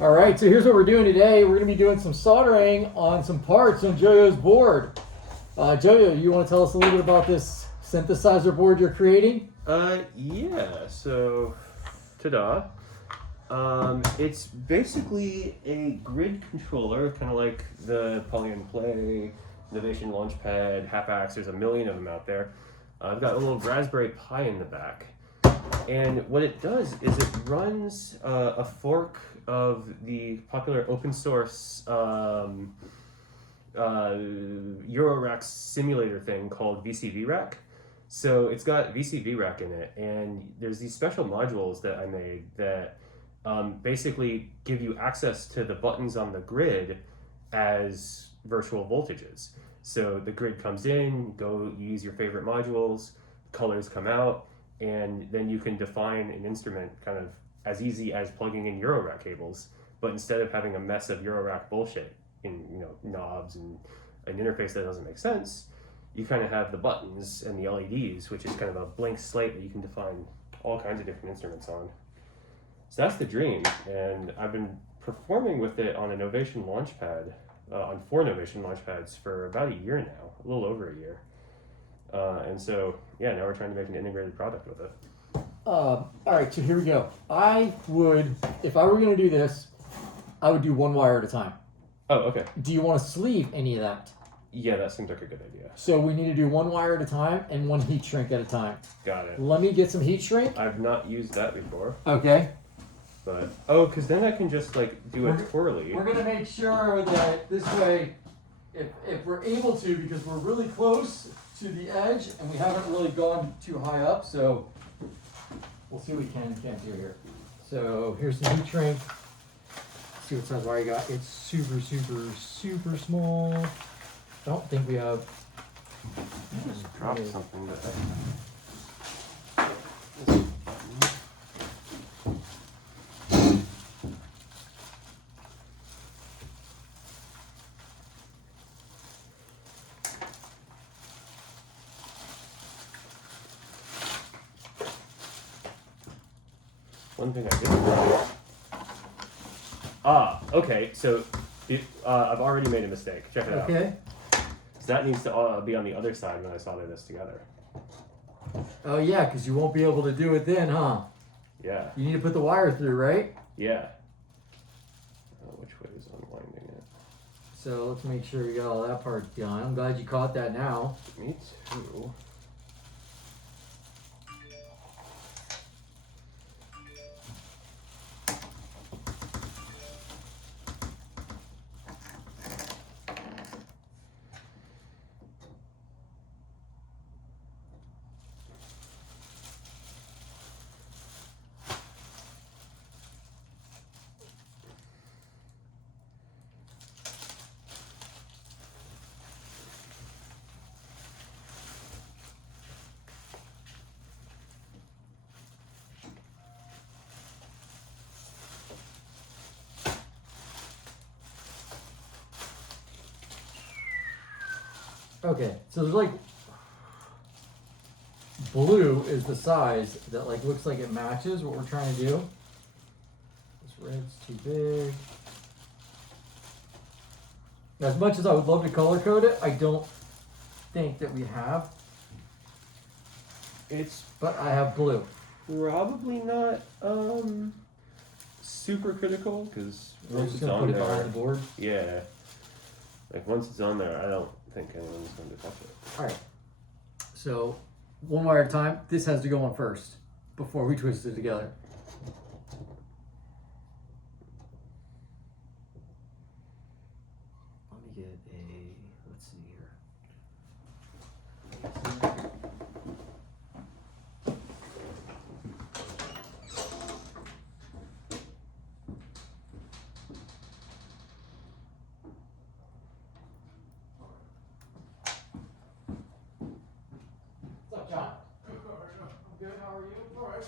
All right, so here's what we're doing today. We're going to be doing some soldering on some parts on Jojo's board. Jojo, you want to tell us a little bit about this synthesizer board you're creating? Yeah, so, ta-da. It's basically a grid controller, kind of like the Poly and Play, Innovation Launchpad, Hapax, there's a million of them out there. I've got a little Raspberry Pi in the back. And what it does is it runs a fork of the popular open source Eurorack simulator thing called VCVRack. So it's got VCVRack in it, and there's these special modules that I made that basically give you access to the buttons on the grid as virtual voltages. So the grid comes in, you use your favorite modules, colors come out, and then you can define an instrument kind of as easy as plugging in Eurorack cables, but instead of having a mess of Eurorack bullshit in knobs and an interface that doesn't make sense, you kind of have the buttons and the LEDs, which is kind of a blank slate that you can define all kinds of different instruments on. So that's the dream, and I've been performing with it on a Novation Launchpad, on 4 Novation Launchpads for about a year now, a little over a year. And so, yeah, now we're trying to make an integrated product with it. All right, so here we go. If I were going to do this, I would do one wire at a time. Oh, okay. Do you want to sleeve any of that? Yeah, that seems like a good idea. So we need to do one wire at a time and one heat shrink at a time. Got it. Let me get some heat shrink. I've not used that before. Okay. But, because then I can just, do it twirly. We're going to make sure that this way, if we're able to, because we're really close to the edge and we haven't really gone too high up, so we'll see what we can and can't do here. So here's the heat shrink. See what size wire you got. It's super, super, super small. I don't think we have. I just dropped something that one thing I didn't write. Okay, so I've already made a mistake. Check it out. Okay. So that needs to be on the other side when I solder this together. Oh yeah, because you won't be able to do it then, huh? Yeah. You need to put the wire through, right? Yeah. Which way is unwinding it? So let's make sure we got all that part done. I'm glad you caught that now. Me too. Okay, so there's blue is the size that looks like it matches what we're trying to do. This red's too big. As much as I would love to color code it, I don't think that we have. But I have blue. Probably not super critical, because We're just gonna put it behind the board. Yeah. Once it's on there, I don't think anyone's going to touch it. All right. So one wire at a time. This has to go on first before we twist it together. Let me get let's see here. What's up, John? I'm good. How are you? All right.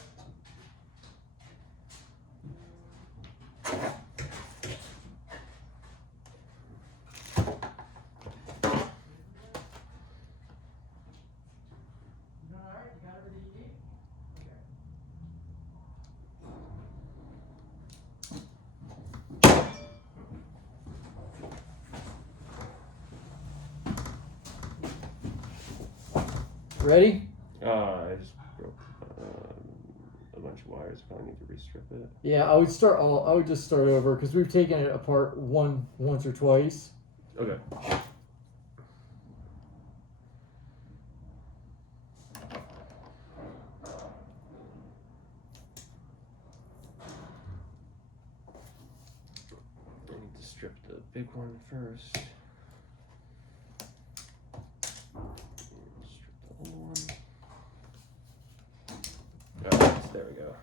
Ready? I just broke a bunch of wires. Probably need to restrip it. Yeah, I would just start over because we've taken it apart once or twice. Okay. I need to strip the big one first. Strip the little one. Alright, there we go.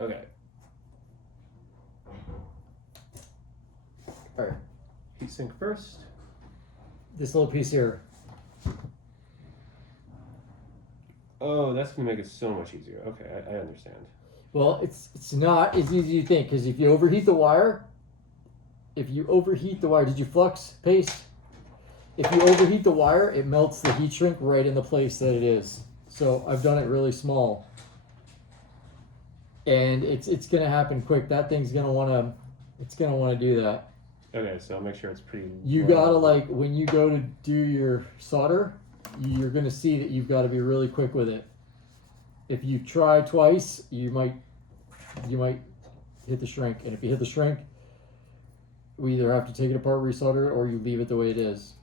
Okay. All right. Heatsink first. This little piece here. Oh, that's gonna make it so much easier. Okay, I understand. Well, it's not as easy as you think because if you overheat the wire, did you flux paste? If you overheat the wire, it melts the heat shrink right in the place that it is. So I've done it really small. And it's gonna happen quick. That thing's gonna wanna do that. Okay, so I'll make sure it's pretty You low. gotta like when you go to do your solder, you're gonna see that you've got to be really quick with it. If you try twice, you might hit the shrink, and if you hit the shrink, we either have to take it apart, resolder it, or you leave it the way it is.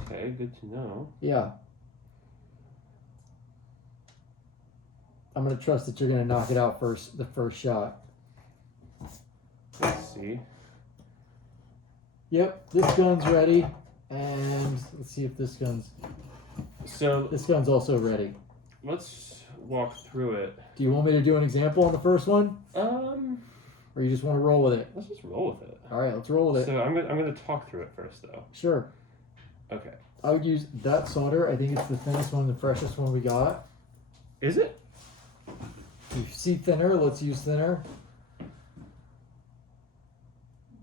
Okay, good to know. Yeah. I'm gonna trust that you're gonna knock it out the first shot. Let's see. Yep, this gun's ready, and let's see if this gun's also ready. Let's walk through it. Do you want me to do an example on the first one, or you just want to roll with it? Let's just roll with it. All right, let's roll with it. So I'm gonna talk through it first, though. Sure. Okay. I would use that solder. I think it's the thinnest one, the freshest one we got. Is it? If you see thinner, let's use thinner.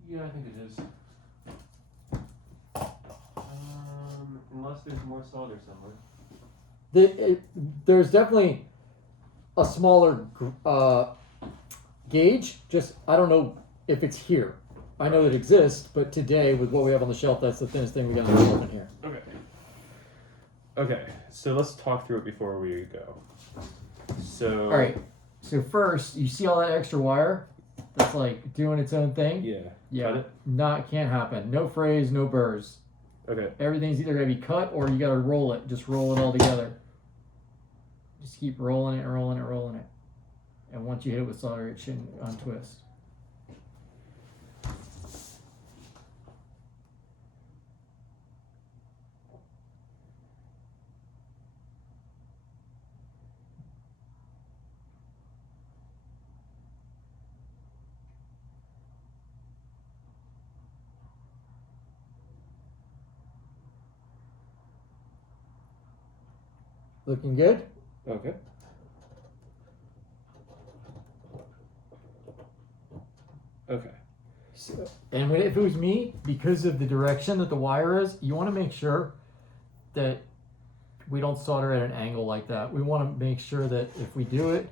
Yeah, I think it is. Unless there's more solder somewhere. There's definitely a smaller gauge. Just I don't know if it's here. I know it exists, but today with what we have on the shelf, that's the thinnest thing we got on the shelf in here. Okay. Okay, so let's talk through it before we go. So. All right. So first, you see all that extra wire that's like doing its own thing? Yeah. Yeah. Cut it? It can't happen. No frays, no burrs. Okay. Everything's either gonna be cut or you gotta roll it. Just roll it all together. Just keep rolling it, rolling it, rolling it. And once you hit it with solder, it shouldn't untwist. Looking good? Okay. Okay. So, and if it was me, because of the direction that the wire is, you want to make sure that we don't solder at an angle like that. We want to make sure that if we do it,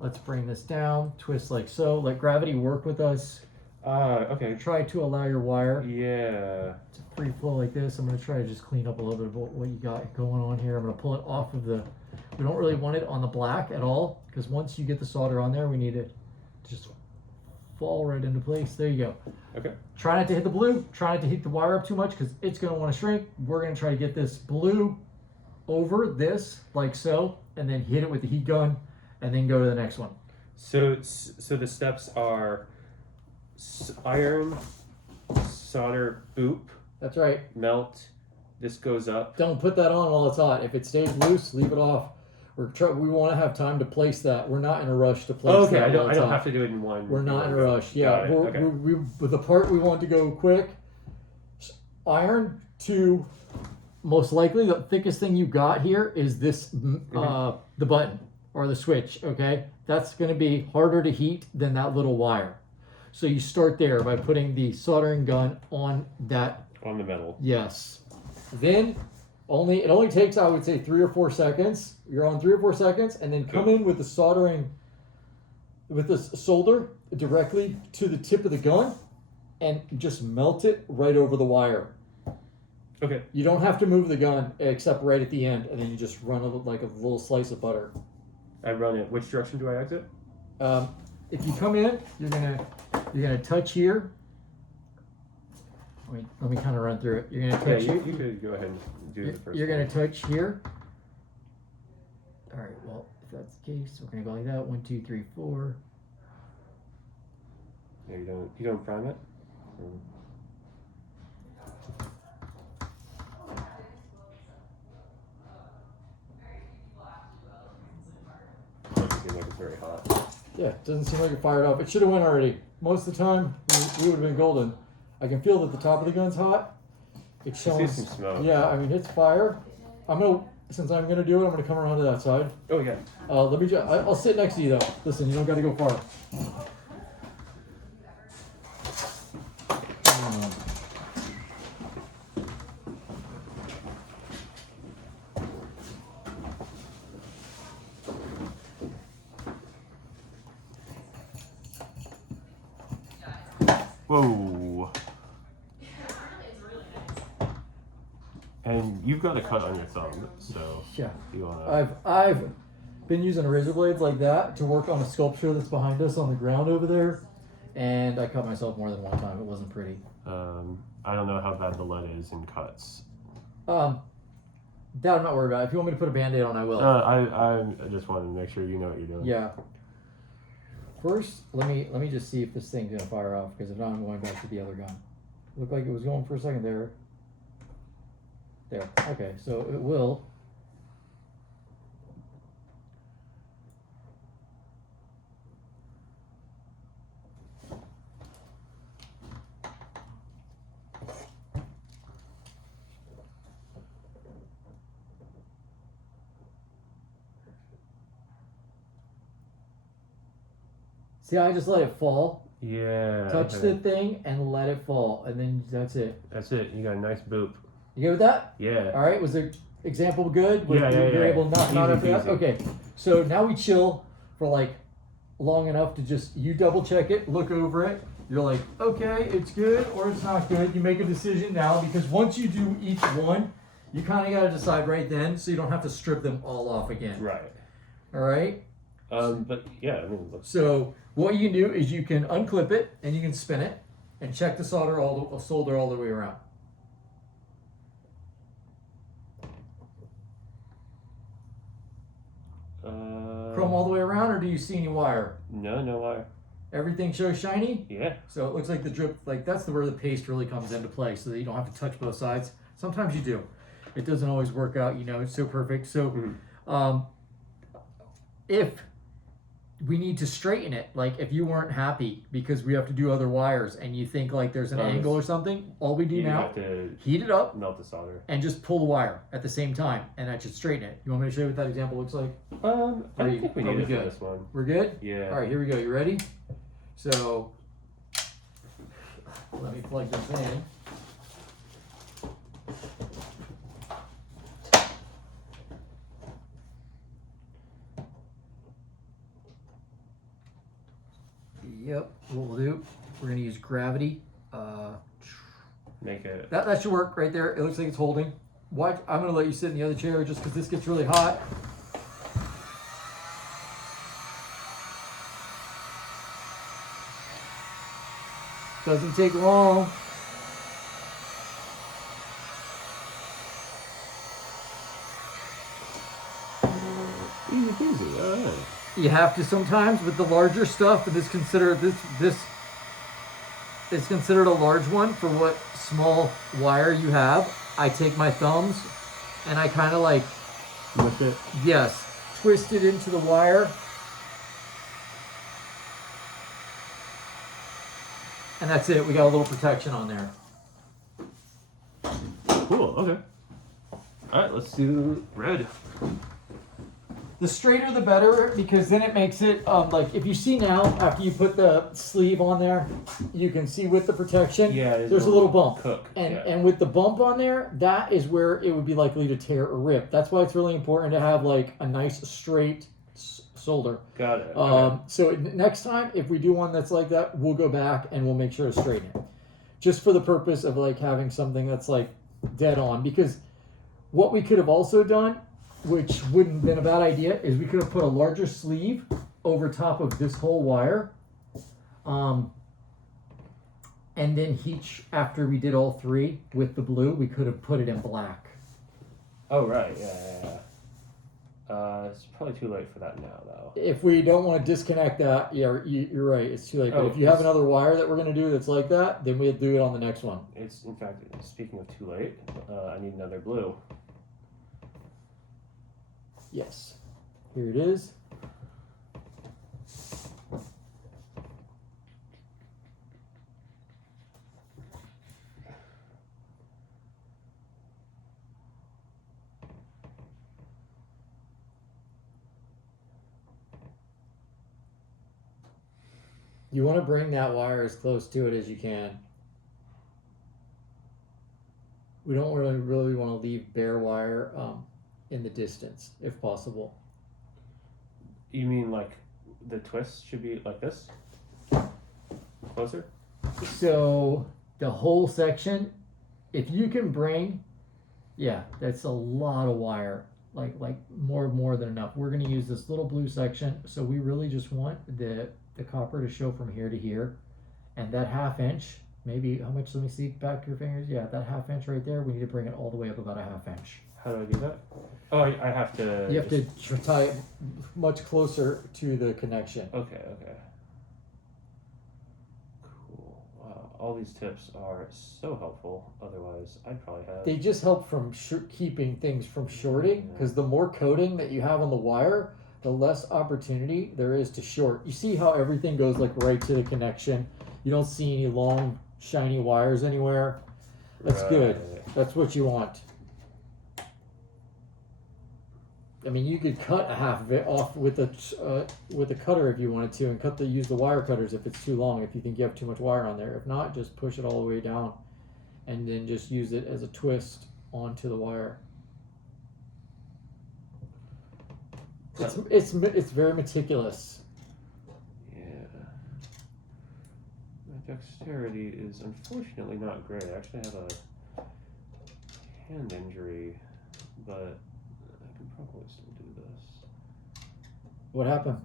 let's bring this down, twist like so, let gravity work with us. Okay. Try to allow your wire Yeah. to free flow like this. I'm going to try to just clean up a little bit of what you got going on here. I'm going to pull it off of we don't really want it on the black at all, because once you get the solder on there, we need it to just fall right into place. There you go. Okay. Try not to hit the blue. Try not to heat the wire up too much because it's going to want to shrink. We're going to try to get this blue over this like so, and then hit it with the heat gun, and then go to the next one. So the steps are iron, solder, boop, That's right. melt. This goes up. Don't put that on while it's hot. If it stays loose, leave it off. We want to have time to place that. We're not in a rush to place Okay, that. I don't have to do it in one. We're not in a go. rush. Yeah, Got it. Okay. with the part we want to go quick. Iron to most likely the thickest thing you got here is this the button or the switch. Okay, that's going to be harder to heat than that little wire. So you start there by putting the soldering gun on that. On the metal. Yes. Then it only takes, I would say, 3 or 4 seconds. You're on 3 or 4 seconds, and then come in with the soldering, with the solder directly to the tip of the gun, and just melt it right over the wire. Okay. You don't have to move the gun except right at the end, and then you just run like a little slice of butter. I run it. Which direction do I exit? If you come in, you're gonna touch here. Let me kind of run through it. You're gonna touch. Yeah, you could go ahead and do the first. You're gonna touch here. All right. Well, if that's the case, we're gonna go like that. 1, 2, 3, 4. Yeah, you don't prime it. Doesn't seem like it's very hot. Yeah, it doesn't seem like it fired up. It should have went already. Most of the time, we would have been golden. I can feel that the top of the gun's hot. It's showing. I see some smoke. Yeah, I mean it's fire. Since I'm gonna do it, I'm gonna come around to that side. Oh yeah. I'll sit next to you though. Listen, you don't got to go far. Whoa. And you've got a cut on your thumb, so Yeah. you wanna. I've been using razor blades like that to work on a sculpture that's behind us on the ground over there, and I cut myself more than one time. It wasn't pretty. I don't know how bad the lead is in cuts. That I'm not worried about. If you want me to put a Band-Aid on, I will. I just wanted to make sure you know what you're doing. Yeah. First, let me just see if this thing's gonna fire off, because if not, I'm going back to the other gun. Looked like it was going for a second there. There. Okay, so it will. See how I just let it fall? Yeah. Touch the thing and let it fall, and then that's it. That's it. You got a nice boop. You good with that? Yeah. All right. Was the example good? Yeah, You're able to knock it out Easy after that? peasy. Okay. So now we chill for like long enough to just, you double check it, look over it. You're like, okay, it's good or it's not good. You make a decision now, because once you do each one, you kind of got to decide right then, so you don't have to strip them all off again. Right. All right. But yeah, I mean, look. So what you can do is you can unclip it and you can spin it and check the solder all the way around. Chrome all the way around, or do you see any wire? No wire. Everything shows shiny? Yeah. So it looks like the drip, like that's where the paste really comes into play, so that you don't have to touch both sides. Sometimes you do. It doesn't always work out, it's so perfect. So if we need to straighten it, like if you weren't happy because we have to do other wires and you think like there's an angle or something, all we do now, have to heat it up, melt the solder, and just pull the wire at the same time, and that should straighten it. You want me to show you what that example looks like? I think we need it for this one. We're good? Yeah. All right, here we go. You ready? So let me plug this in. Yep, what we'll do, we're gonna use gravity. Make it. That should work right there. It looks like it's holding. Watch, I'm gonna let you sit in the other chair just because this gets really hot. Doesn't take long. Easy peasy. All right. You have to sometimes with the larger stuff, and this is considered a large one for what small wire you have. I take my thumbs and I kind of like With it. yes, twist it into the wire. And that's it. We got a little protection on there. Cool. Okay. All right. Let's do red. The straighter the better, because then it makes it, like if you see now, after you put the sleeve on there, you can see with the protection, Yeah, there's a little bump. Cook. And with the bump on there, that is where it would be likely to tear or rip. That's why it's really important to have like a nice straight solder. Got it. So next time, if we do one that's like that, we'll go back and we'll make sure to straighten it. just for the purpose of like having something that's like dead on. Because what we could have also done, which wouldn't have been a bad idea, is we could have put a larger sleeve over top of this whole wire. And then after we did all three with the blue, we could have put it in black. Oh, right. Yeah. It's probably too late for that now, though. If we don't want to disconnect that, yeah, you're right. It's too late. But Oh, if you have another wire that we're going to do that's like that, then we'll do it on the next one. It's, in fact, speaking of too late, I need another blue. Yes. Here it is. You want to bring that wire as close to it as you can. We don't really want to leave bare wire in the distance, if possible. You mean like the twist should be like this? Closer? So the whole section, if you can bring, yeah, that's a lot of wire. Like more than enough. We're going to use this little blue section, so we really just want the copper to show from here to here, and that 1/2 inch, maybe how much? Let me see back your fingers. Yeah, that 1/2 inch right there. We need to bring it all the way up about a 1/2 inch. How do I do that? Oh, I have to. You have to tie it much closer to the connection. Okay. Cool. Wow, all these tips are so helpful. Otherwise, I'd probably have. They just help from keeping things from shorting, because the more coating that you have on the wire, the less opportunity there is to short. You see how everything goes like right to the connection. You don't see any long shiny wires anywhere. That's good. That's what you want. I mean, you could cut a half of it off with a cutter if you wanted to, and use the wire cutters if it's too long. If you think you have too much wire on there, if not, just push it all the way down, and then just use it as a twist onto the wire. It's very meticulous. Yeah. My dexterity is unfortunately not great. I actually have a hand injury, but I can probably still do this. What happened?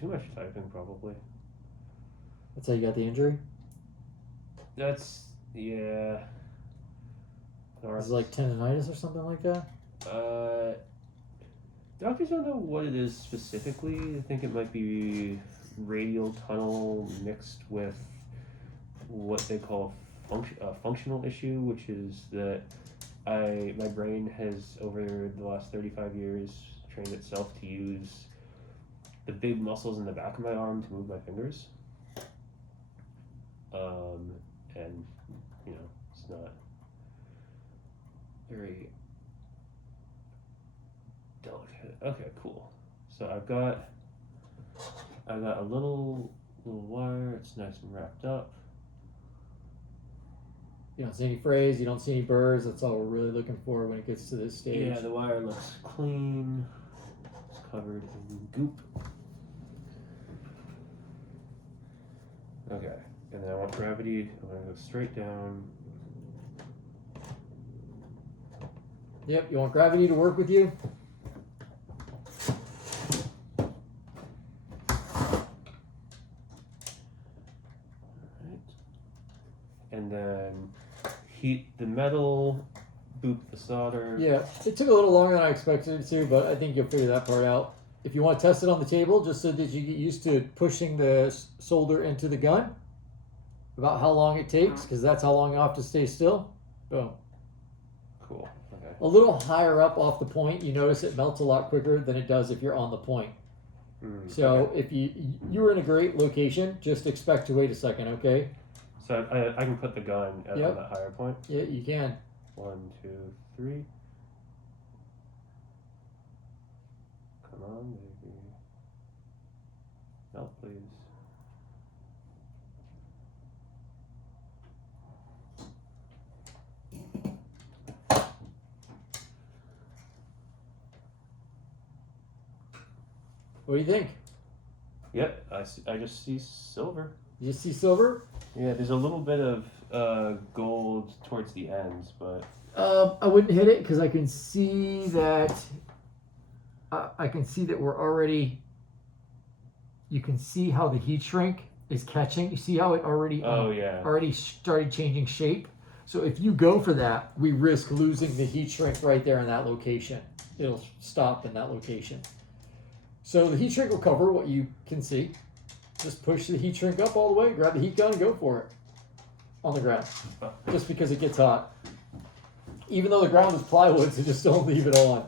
Too much typing, probably. That's how you got the injury? Yeah. Is it like tendonitis or something like that? Doctors don't know what it is specifically. I think it might be radial tunnel mixed with what they call a functional issue, which is that my brain has, over the last 35 years, trained itself to use the big muscles in the back of my arm to move my fingers. And, it's not very delicate. Okay, cool. So I've got a little wire. It's nice and wrapped up. You don't see any frays, you don't see any burrs. That's all we're really looking for when it gets to this stage. Yeah, the wire looks clean. It's covered in goop. Okay, and then I want gravity. I'm gonna go straight down. Yep, you want gravity to work with you? And then heat the metal, boop the solder. Yeah, it took a little longer than I expected it to, but I think you'll figure that part out. If you want to test it on the table, just so that you get used to pushing the solder into the gun, about how long it takes, because that's how long you have to stay still. Boom. Cool. Okay. A little higher up off the point, you notice it melts a lot quicker than it does if you're on the point. So okay. if you're in a great location, just expect to wait a second, okay? So I can put the gun on that higher point? Yeah, you can. 1, 2, 3. Come on, baby. Melt, please. What do you think? Yep, I just see silver. You see silver? Yeah, there's a little bit of gold towards the ends, but I wouldn't hit it because I can see that. I can see that we're already. You can see how the heat shrink is catching. You see how it already. Already started changing shape. So if you go for that, we risk losing the heat shrink right there in that location. It'll stop in that location. So the heat shrink will cover what you can see. Just push the heat shrink up all the way, grab the heat gun and go for it. On the ground. Just because it gets hot. Even though the ground is plywood, so just don't leave it on.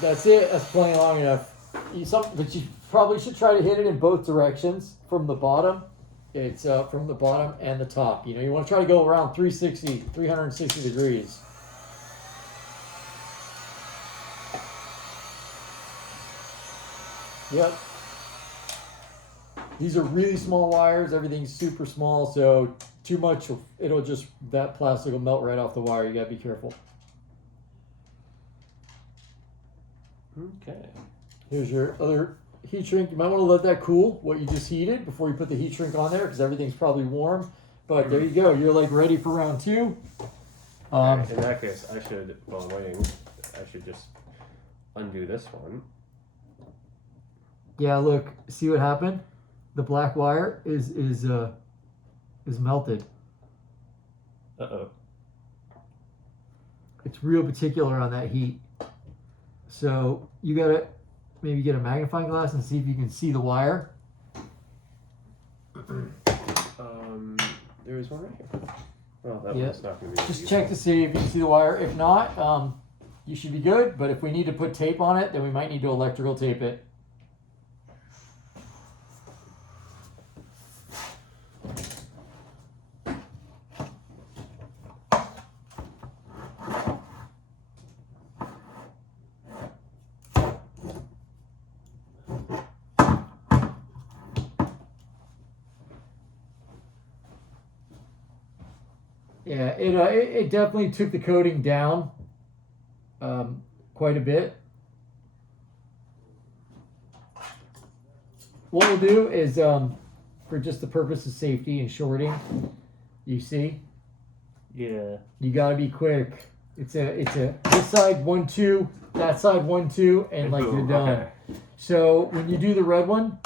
That's it. That's plenty long enough. But you probably should try to hit it in both directions from the bottom. It's from the bottom and the top. You know, you want to try to go around 360 degrees. Yep. These are really small wires. Everything's super small, so too much, it'll just, that plastic will melt right off the wire. You gotta be careful. okay. Here's your other heat shrink. You might want to let that cool, what you just heated, before you put the heat shrink on there, because everything's probably warm. But there you go. You're like ready for round two. In that case, I should, while I'm waiting, I should just undo this one. Yeah, look, see what happened? The black wire is melted. Uh-oh. It's real particular on that heat. So you gotta maybe get a magnifying glass and see if you can see the wire. There is one right here. Well, that Yeah. one's not going to be. Just check to see if you can see the wire. If not, you should be good. But if we need to put tape on it, then we might need to electrical tape it. Yeah, it definitely took the coating down quite a bit. What we'll do is, for just the purpose of safety and shorting, you see, Yeah. you gotta be quick. It's a this side 1 2, that side 1 2, and like you're done. Okay. So when you do the red one,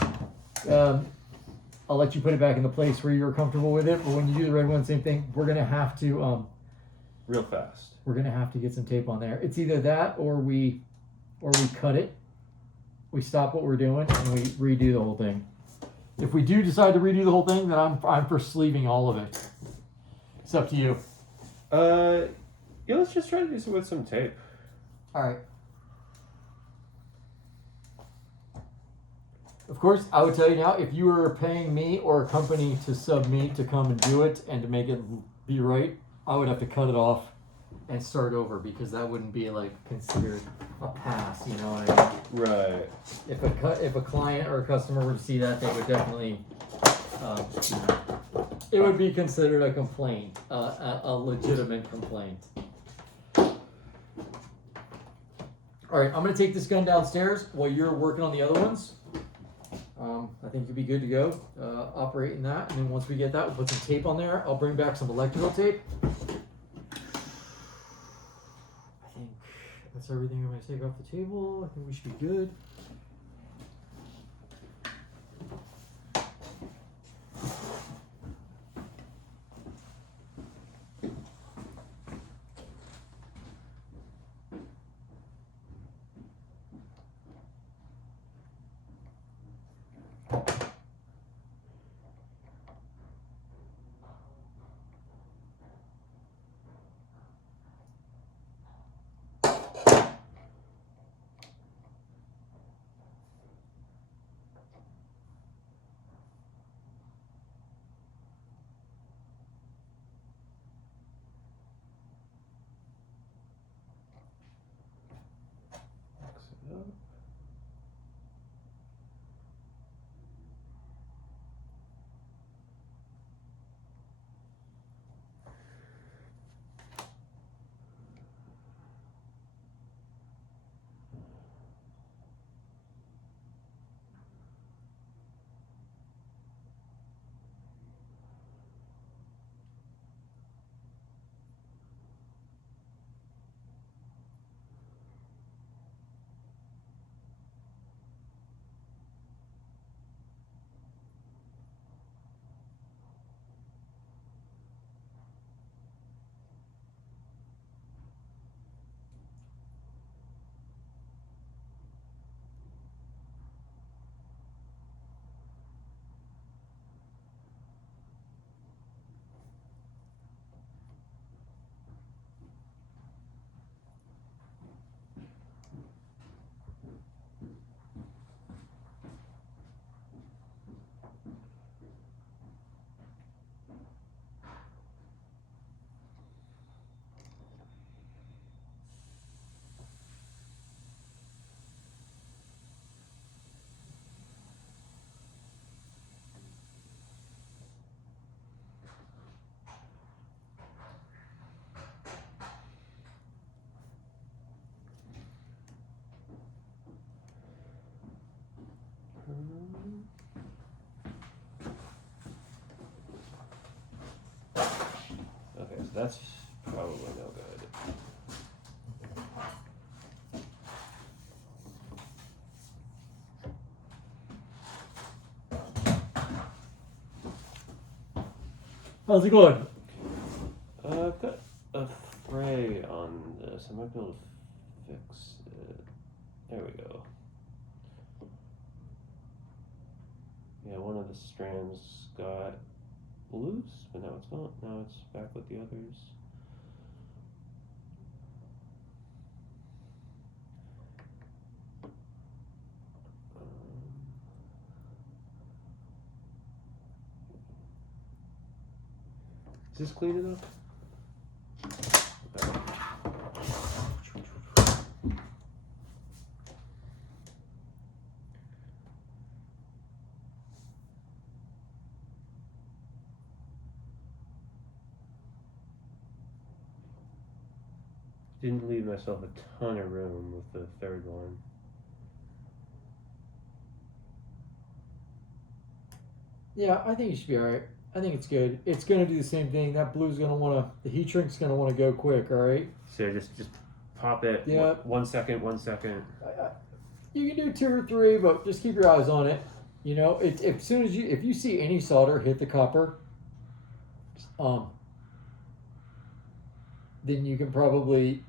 I'll let you put it back in the place where you're comfortable with it. But when you do the red one, same thing. We're gonna have to Real fast. we're gonna have to get some tape on there. It's either that or we cut it. We stop what we're doing and we redo the whole thing. If we do decide to redo the whole thing, then I'm for sleeving all of it. It's up to you. Yeah, let's just try to do some with some tape. All right. Of course, I would tell you now, if you were paying me or a company to sub me to come and do it and to make it be right, I would have to cut it off and start over because that wouldn't be like considered a pass, you know what I mean? Right. If a client or a customer were to see that, they would definitely, it would be considered a complaint, a legitimate complaint. All right, I'm gonna take this gun downstairs while you're working on the other ones. I think you'll be good to go operating that, and then once we get that, we'll put some tape on there. I'll bring back some electrical tape. I think that's everything I'm going to take off the table. I think we should be good. Okay, so that's probably no good. How's it going? I've got a fray on this. I might be able to fix it. There we go. Yeah, one of the strands got loose, but now it's not. Now it's back with the others. Is this clean enough? Okay. Didn't leave myself a ton of room with the third one. Yeah, I think you should be alright. I think it's good. It's gonna do the same thing. That blue's gonna wanna, the heat shrink's gonna wanna go quick, alright? So just pop it. Yeah. 1 second, 1 second. You can do 2 or 3, but just keep your eyes on it. You know, if soon as if you see any solder hit the copper, then you can probably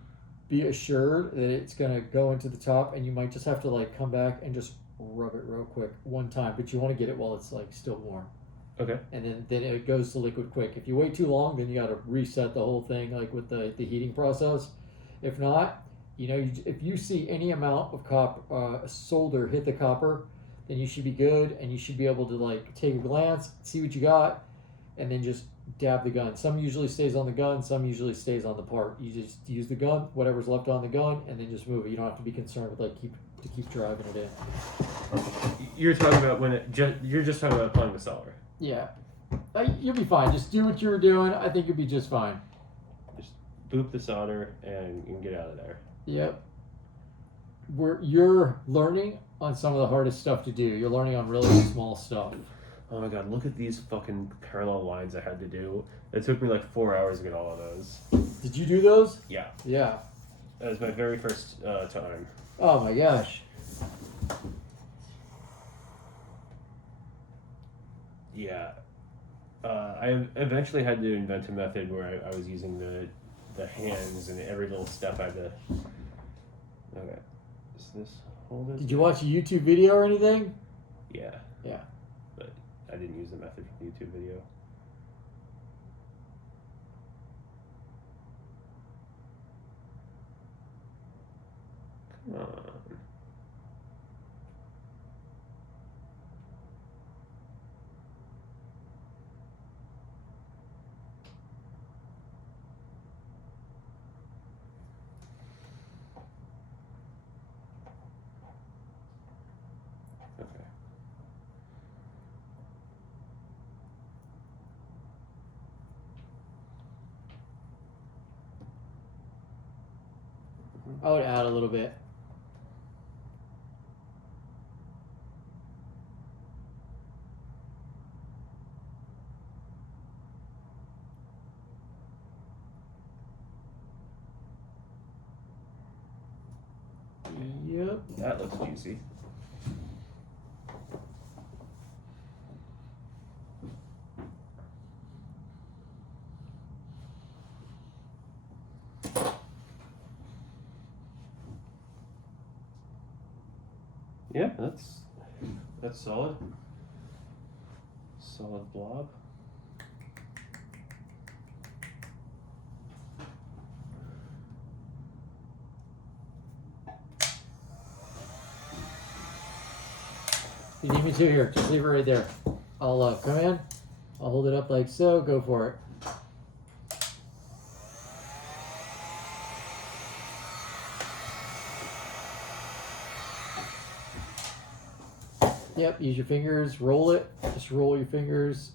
be assured that it's gonna go into the top, and you might just have to like come back and just rub it real quick one time. But you want to get it while it's like still warm. Okay. And then it goes to liquid quick. If you wait too long, then you got to reset the whole thing, like with the heating process. If not, you know, if you see any amount of solder hit the copper, then you should be good, and you should be able to like take a glance, see what you got, and then just dab the gun. Some usually stays on the gun, some usually stays on the part. You just use the gun, whatever's left on the gun, and then just move it. You don't have to be concerned with like keep driving it in. You're talking about you're just talking about applying the solder. Yeah, you'll be fine. Just do what you were doing. I think you'll be just fine. Just boop the solder and you can get out of there. Yep. You're learning on some of the hardest stuff to do. You're learning on really small stuff. Oh my god, look at these fucking parallel lines I had to do. It took me like 4 hours to get all of those. Did you do those? Yeah. Yeah. That was my very first time. Oh my gosh. Yeah. I eventually had to invent a method where I was using the hands, and every little step I had to... Okay. Is this hold it? Did you watch a YouTube video or anything? Yeah. Yeah. But I didn't use the method from the YouTube video. Come on. Okay. I would add a little bit. Yep. That looks juicy. Yeah, that's solid. Solid blob. You need me to here. Just leave it right there. I'll come in. I'll hold it up like so. Go for it. Yep, use your fingers, roll it. Just roll your fingers.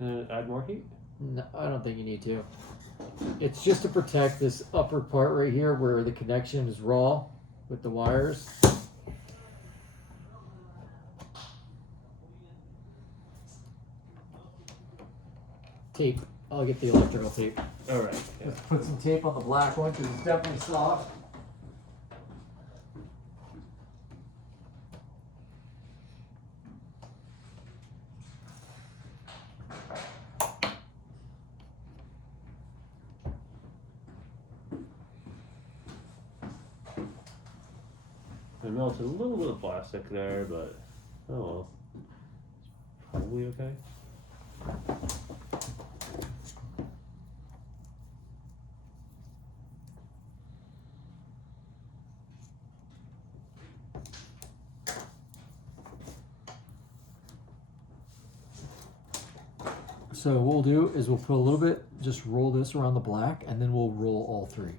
Add more heat? No, I don't think you need to. It's just to protect this upper part right here where the connection is raw with the wires. tape. I'll get the electrical tape. All right. Yeah. Let's put some tape on the black one because it's definitely soft. I melted a little bit of plastic there, but oh well. It's probably okay. So what we'll do is we'll put a little bit, just roll this around the black, and then we'll roll all three.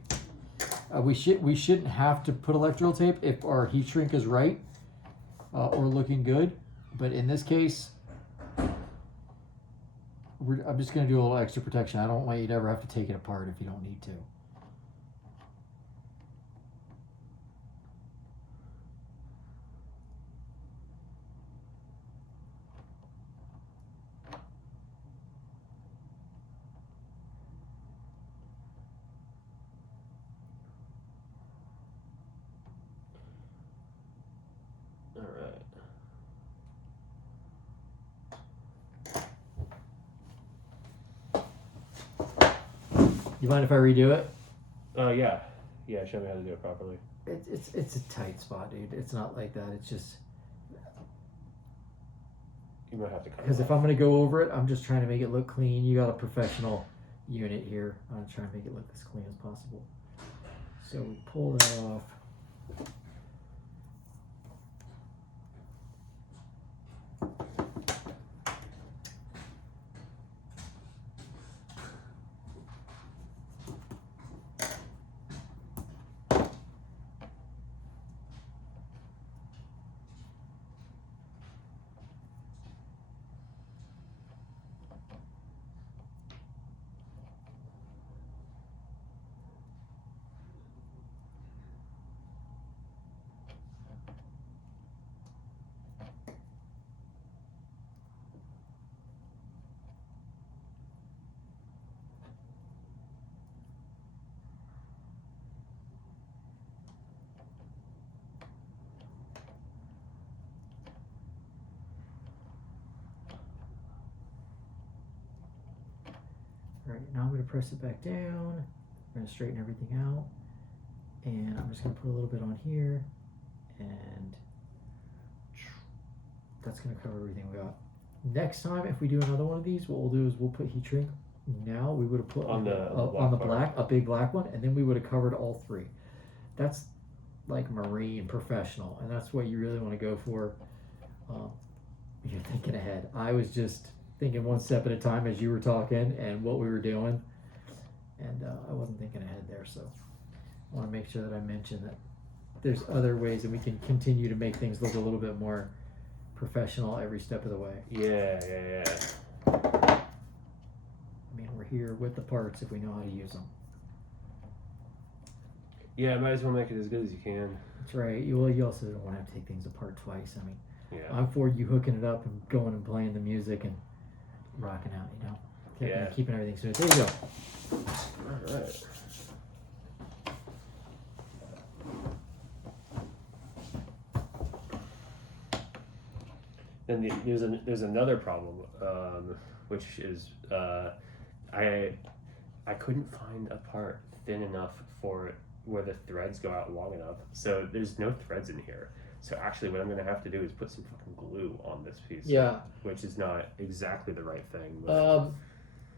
We shouldn't have to put electrical tape if our heat shrink is right or looking good, but in this case, I'm just going to do a little extra protection. I don't want you to ever have to take it apart if you don't need to. All right. You mind if I redo it? Yeah. Yeah, show me how to do it properly. It's a tight spot, dude. It's not like that. It's just You might have to cut because it if off. I'm gonna go over it, I'm just trying to make it look clean. You got a professional unit here. I'm gonna try and make it look as clean as possible. So we pull that off. All right, now I'm gonna press it back down. I'm gonna straighten everything out. And I'm just gonna put a little bit on here. And that's gonna cover everything we got. Next time, if we do another one of these, what we'll do is we'll put heat shrink. Now we would have put On the black, a big black one, and then we would have covered all three. That's like marine professional, and that's what you really want to go for. You're thinking ahead. I was just thinking one step at a time as you were talking and what we were doing, and I wasn't thinking ahead there. So I want to make sure that I mention that there's other ways that we can continue to make things look a little bit more professional every step of the way. Yeah. I mean, we're here with the parts if we know how to use them. Yeah, might as well make it as good as you can. That's right. You also don't want to have to take things apart twice. I mean, Yeah. I'm for you hooking it up and going and playing the music and rocking out, you know? Yeah. Keeping everything smooth. There you go. All right. Then there's another problem, which is I couldn't find a part thin enough for it where the threads go out long enough. So there's no threads in here. So actually what I'm going to have to do is put some fucking glue on this piece. Yeah. Which is not exactly the right thing. But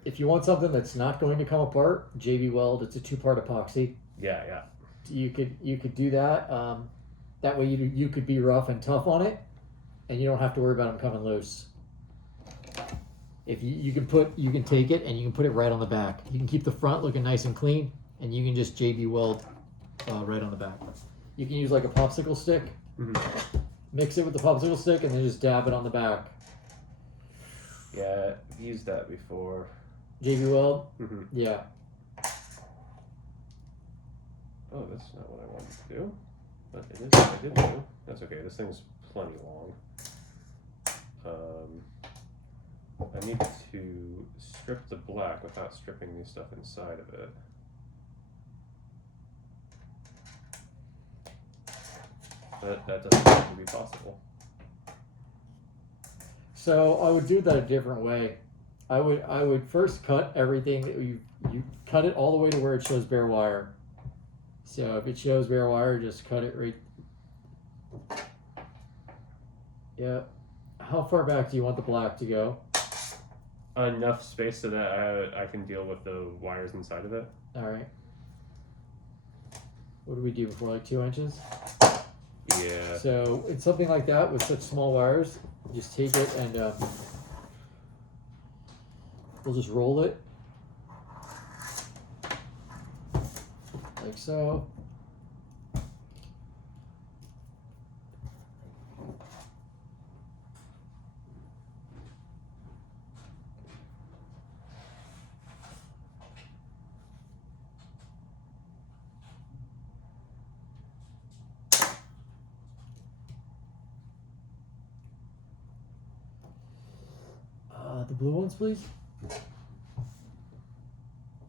If you want something that's not going to come apart, JB Weld, it's a 2-part epoxy. yeah. You could do that. That way you could be rough and tough on it, and you don't have to worry about them coming loose. If you can take it and you can put it right on the back. You can keep the front looking nice and clean, and you can just JB Weld right on the back. You can use like a popsicle stick, mix it with the popsicle stick, and then just dab it on the back. Yeah, I've used that before. JB Weld? Mm-hmm. Yeah. Oh, that's not what I wanted to do. But it is what I did do. That's okay, this thing's plenty long. I need to strip the black without stripping the stuff inside of it. But that doesn't seem to be possible. So I would do that a different way. I would first cut everything that you cut it all the way to where it shows bare wire. So if it shows bare wire, just cut it right. Yeah. How far back do you want the black to go? Enough space so that I can deal with the wires inside of it. All right. What do we do before, like 2 inches? Yeah. So in something like that with such small wires, just take it and we'll just roll it like so. The blue ones, please.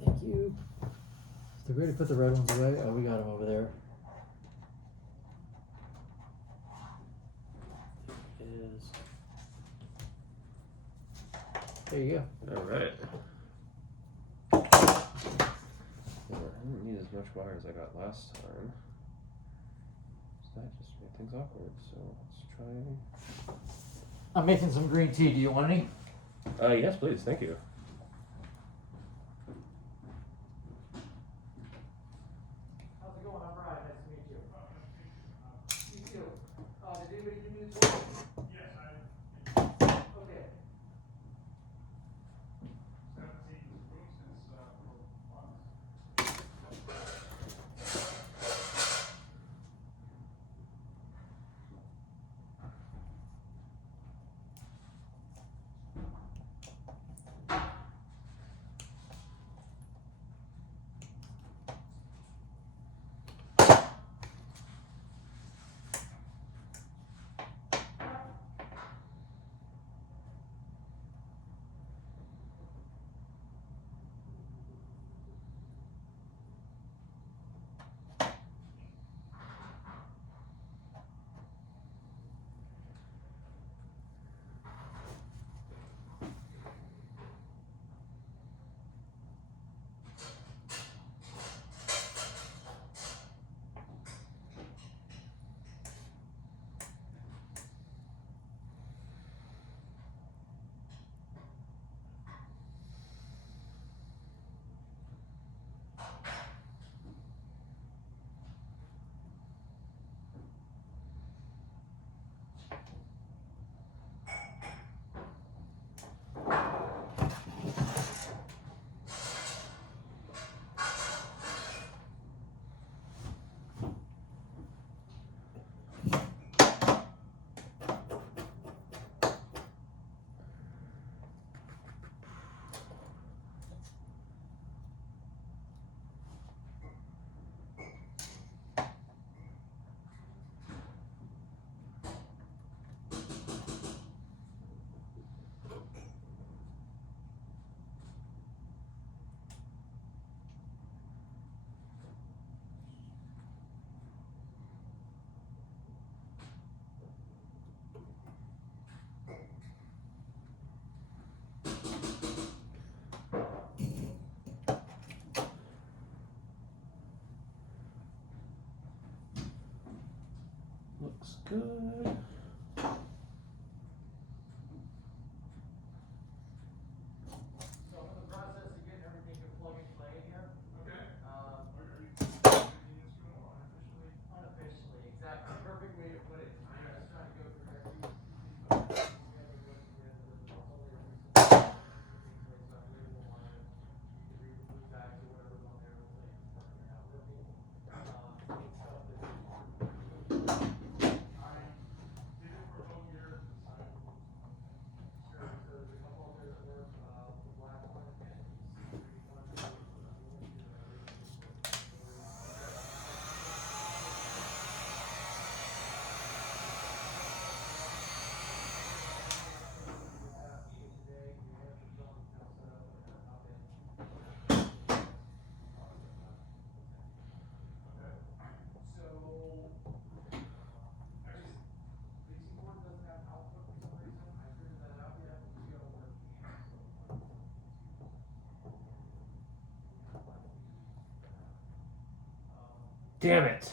Thank you. Is there a way to put the red ones away? Oh, we got them over there. Is there you go. All right. Yeah, I didn't need as much wire as I got last time. So that just made things awkward. So let's try. I'm making some green tea. Do you want any? Yes, please. Thank you. How's it going? I'm Brian. Nice to meet you. You too. Did anybody give me this one? Yes, Okay. 17 rooms since for months. Looks good. So I'm in the process of getting everything to plug and play in here. Okay. Um, Are you using this room or unofficially? Unofficially, exactly. Perfect way to put it. I'm just trying to go through every together with the soldering system, things like label on it. You can read the blue tags or whatever's on there. It'll say it's working or not working. Stuff that Damn it.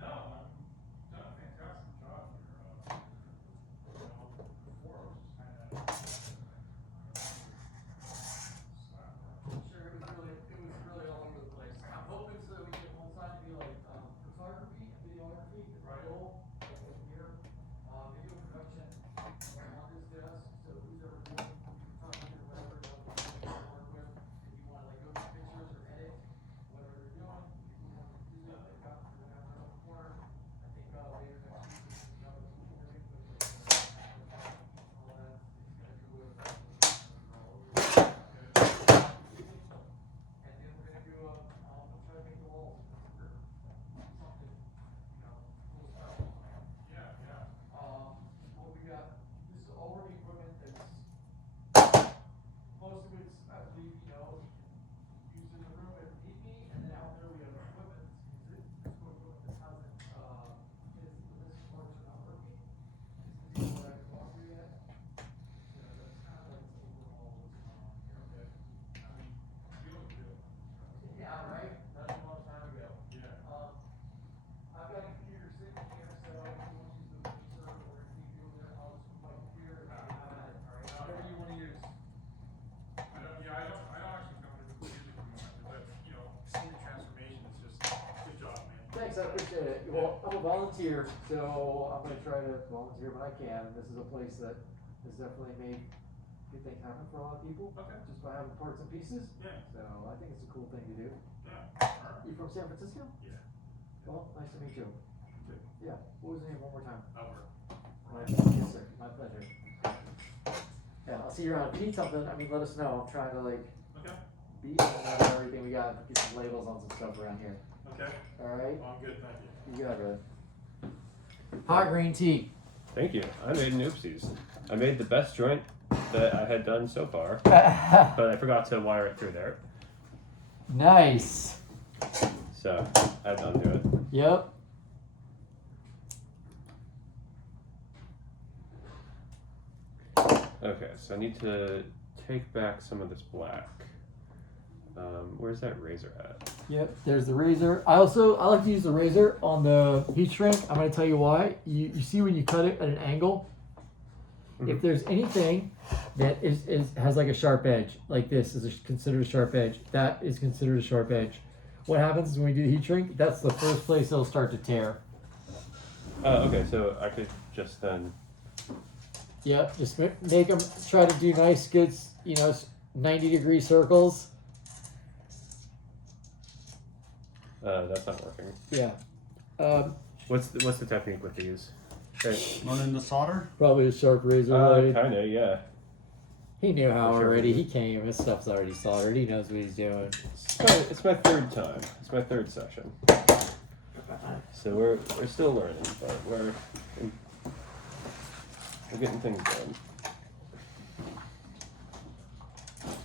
No, I've done a fantastic job here. Before I was just kind of. Sure, it was really all over the place. I'm hoping so we can whole time to be like photography and videography, is my goal, like here. Video production on this desk, so who's ever doing photography or whatever, they'll work with. If you wanna like go to pictures or edit whatever they're doing, if you wanna do that, they've got, they're gonna have their own corner. I think later next week, we'll have a recording with all that, it's gonna do with all over. And then we're gonna do we'll try to make the walls something, cool stuff. Yeah, yeah. What we got, this is all the equipment that's, most of it's, I believe, used in the room if need be, and then out there we have equipment, physical equipment that hasn't, is, this parts are not working. This is what I can walk through yet. So that's kind of like overall what's going on here. Okay. I mean, you look good. Yeah, right? That's a long time ago. Yeah. I've got a computer sitting here, so if you want to use the server or if you go there, I'll just put my computer and have at it, alright? Whatever you want to use. I don't actually come to the music too much, but, seeing the transformation is just, good job, man. Thanks, I appreciate it. Well, I'm a volunteer, so I'm gonna try to volunteer when I can. This is a place that has definitely made good things happen for a lot of people. Okay. Just by having parts and pieces. Yeah. So I think it's a cool thing to do. Yeah. Alright. You from San Francisco? Yeah. Well, nice to meet you. Good. Yeah, what was your name one more time? Albert. Yes, sir, my pleasure. Yeah, I'll see you around. If you need something, let us know. I'm trying to Okay. beat and everything we got, get some labels on some stuff around here. Okay. Alright? Well, I'm good, thank you. You got it. Hot green tea. Thank you. I made an oopsies. I made the best joint that I had done so far, but I forgot to wire it through there. Nice. So I had to undo it. Yep. Okay, so I need to take back some of this black. Where's that razor at? Yep, there's the razor. I like to use the razor on the heat shrink. I'm going to tell you why. You see when you cut it at an angle, if there's anything that has like a sharp edge, like this is considered a sharp edge, that is considered a sharp edge. What happens is when we do the heat shrink, that's the first place it'll start to tear. Okay, so I could just then. Yep, just make them, try to do nice, good, 90-degree circles. That's not working. Yeah. What's the technique with these? Running the solder? Probably a sharp razor blade. Kinda, yeah. He knew how Sure. already. He came. His stuff's already soldered. He knows what he's doing. It's my third time. It's my third session. So we're still learning, but we're getting things done.